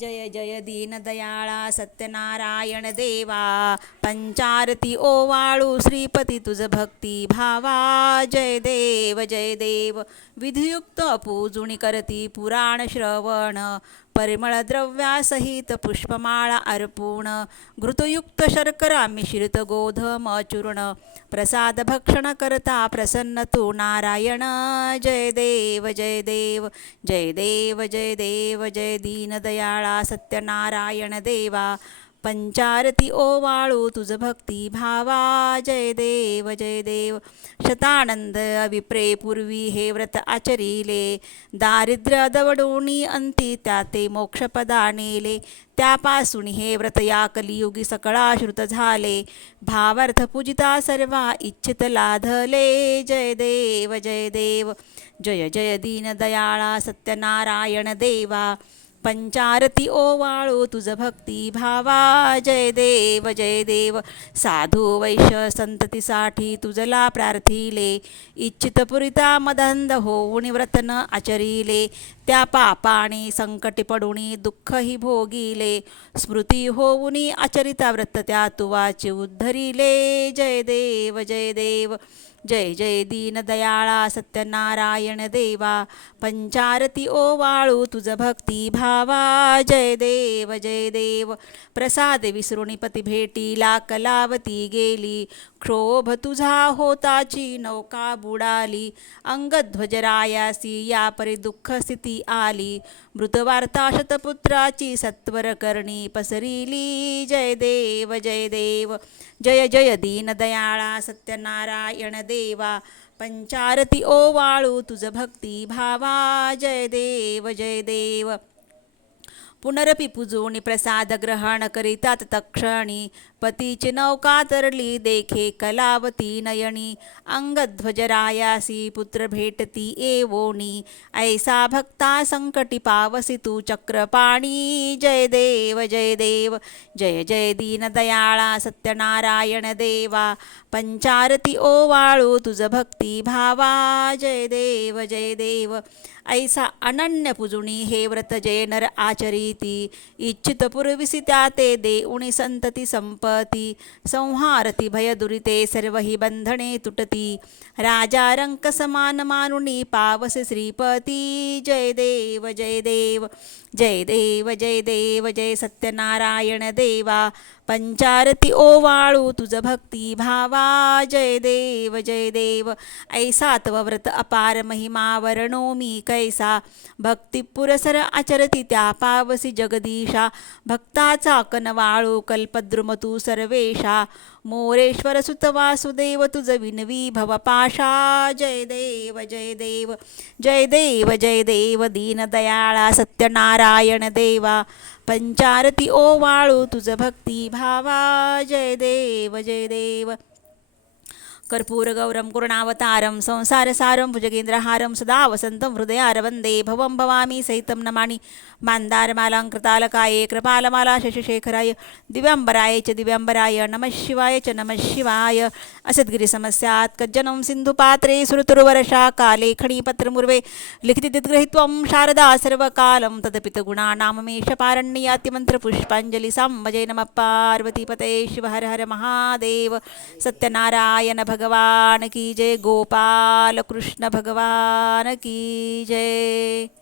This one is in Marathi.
जय जय दीनदयाळा सत्यनारायण देवा पंचारती ओवाळू श्रीपती तुझ भक्ती भावा जय देव विधियुक्त पूजुणी करती पुराण श्रवण परिमळ द्रव्यासहित पुष्पमाळा अर्पूण घृतयुक्त शर्करा मिश्रित गोधम चूर्ण प्रसाद भक्षण करता प्रसन्न तू नारायण जय देव जय देव जय देव जय देव जय दीनदयाळा सत्यनारायण देवा पंचारती ओवाळू तुझ भक्ती भावा जय देव शतानंद विप्रे पूर्वी हे व्रत आचरिले दारिद्र्य दवडूनी अंती त्याते मोक्षपदा नेले त्यापासून हे व्रत या कलियुगी सकळा श्रुत झाले भावार्थ पूजिता सर्वा इच्छित लाधले जय देव जय जय दीनदयाळा सत्यनारायण देवा पंचारती ओवाळू तुझ भक्ती भावा जय देव साधू वैश्य संततीसाठी तुझला प्रार्थिले इच्छित पुरिता मदंद होऊन व्रतन आचरिले त्या पापाने संकटी पडुनी दुःखही भोगिले स्मृती होऊनी आचरिता व्रत त्या तुवाचे उद्धरिले जय देव जय जय दीनदयाळा सत्यनारायण देवा पंचारती ओवाळू तुझ भक्ती भावा जय देव प्रसाद विसरुणी पती भेटीला कलावती गेली क्षोभ तुझा होताची नौका बुडाली अंगध्वजरायासी या परी दुःख स्थिती आली मृतवार्ता शतपुत्राची सत्वर करणी पसरिली जय देव जय जय दीनदयाळा सत्यनारायण देवा पंचारती ओवाळू तुझ भक्ती भावा जय देव पुनरपि पूजूनि प्रसाद ग्रहण करितात तक्षणी पतीची नौका तरली देखे कलावती नयनी अंगध्वजरायासी पुत्र भेटती एवोनी ऐसा भक्ता संकटी पावसी तू चक्रपाणी जय देव जय जय दीनदयाळा सत्यनारायण देवा पंचारती ओवाळू तुझ भक्ती भावा जय देव ऐसा अनन्य पूजुनी हे व्रत जे नर आचरिती इच्छित पुरविसी त्या ते देऊणी संतती संपती संहारती भयदुरिते सर्व ही बंधने तुटती राजा रंक समान मानुनी पावसे श्रीपती जय देव जय सत्यनारायण देवा पंचारती ओवाळू तुझ भक्ती भावा जय देव ऐसा तव व्रत अपार महिमा वर्णो मी कैसा भक्ती पुरसर आचरती त्या पावसी जगदीशा भक्ताचा कनवाळू कल्पद्रुम तू सर्वेशा मोरेश्वर सुत वासुदेव तुझ विनवी भवपाशा जय देव दीनदयाळा सत्यनारायण देवा पंचारती ओवाळू तुझ भक्ती भावा जय देव कर्पूरगौरं करुणावतारं संसारसारं भुजगेन्द्रहारं सदा वसन्तं हृदयारवन्दे भवं भवामी सहितं नमामि मान्दारमालां कृतालकाये कृपालमाला शशिशेखराय दिव्यांबराय च दिव्यांबराय नमः शिवाय च नमः शिवाय असद्गिरिसमस्यात् कज्जनं सिन्धुपात्रे सुरतुर्वर्षा काले खणीपत्रमुर्वे लिखितदिद्गृहीत्वं शारदा सर्वकालं तदपितगुणानाममेशपारण्ययातिमन्त्रपुष्पाञ्जलि साम्बजे नमः पार्वतीपते शिव हर हर महादेव सत्यनारायण भगवान की जय गोपाल कृष्ण भगवान की जय।